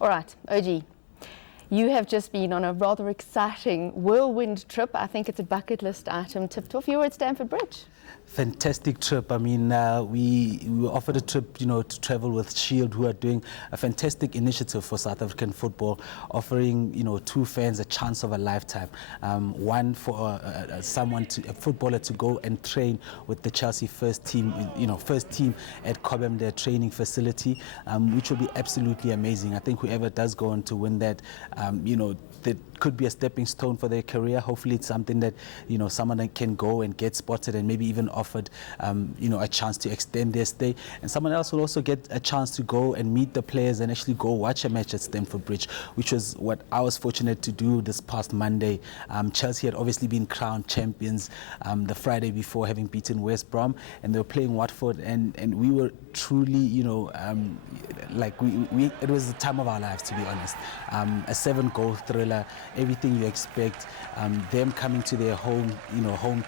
All right, OG, you have just been on a rather exciting whirlwind trip. I think it's a bucket list item tipped off. You were at Stamford Bridge. Fantastic trip. I mean, we were offered a trip, to travel with Shield, who are doing a fantastic initiative for South African football, offering, two fans a chance of a lifetime. One for a footballer to go and train with the Chelsea first team at Cobham, their training facility, which will be absolutely amazing. I think whoever does go on to win that, that could be a stepping stone for their career. Hopefully it's something that, someone that can go and get spotted and maybe even offered, a chance to extend their stay. And someone else will also get a chance to go and meet the players and actually go watch a match at Stamford Bridge, which was what I was fortunate to do this past Monday. Chelsea had obviously been crowned champions the Friday before, having beaten West Brom, and they were playing Watford, and we were truly, it was the time of our lives, to be honest. A 7-goal thriller, everything you expect, them coming to their home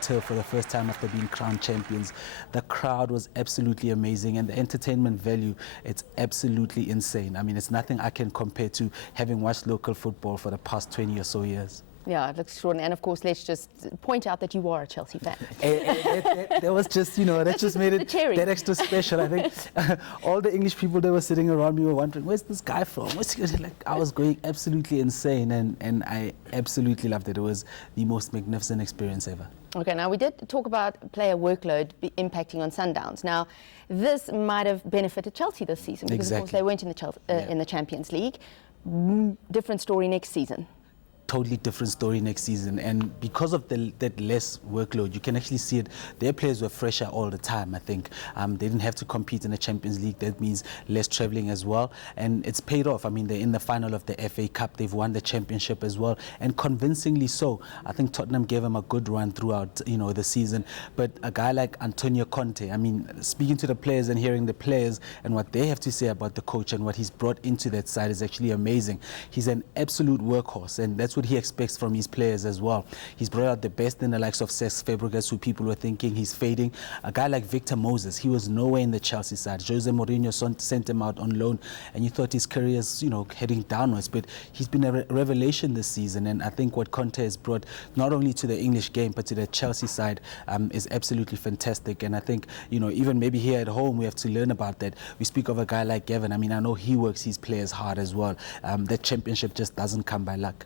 turf for the first time after being crowned champions. The crowd was absolutely amazing, and the entertainment value, it's absolutely insane. I mean, it's nothing I can compare to having watched local football for the past 20 or so years. Yeah, it looks extraordinary. And of course, let's just point out that you are a Chelsea fan. That was just, that just made it that extra special. I think all the English people that were sitting around me were wondering, where's this guy from? I was going absolutely insane, and I absolutely loved it. It was the most magnificent experience ever. Okay, now we did talk about player workload impacting on Sundowns. Now, this might have benefited Chelsea this season because, of course, they weren't in the Champions League. Different story next season. Totally different story next season, and because of that less workload, you can actually see it. Their players were fresher all the time. I think they didn't have to compete in the Champions League. That means less traveling as well, and it's paid off. I mean, they're in the final of the FA Cup. They've won the championship as well, and convincingly so. I think Tottenham gave them a good run throughout the season. But a guy like Antonio Conte, I mean, speaking to the players and hearing the players and what they have to say about the coach and what he's brought into that side is actually amazing. He's an absolute workhorse, and that's what he expects from his players as well. He's brought out the best in the likes of Cesc Fabregas, who people were thinking he's fading. A guy like Victor Moses, he was nowhere in the Chelsea side. Jose Mourinho sent him out on loan, and you thought his career is, heading downwards, but he's been a revelation this season. And I think what Conte has brought not only to the English game but to the Chelsea side is absolutely fantastic. And I think, even maybe here at home we have to learn about that. We speak of a guy like Gavin. I mean, I know he works his players hard as well. That championship just doesn't come by luck.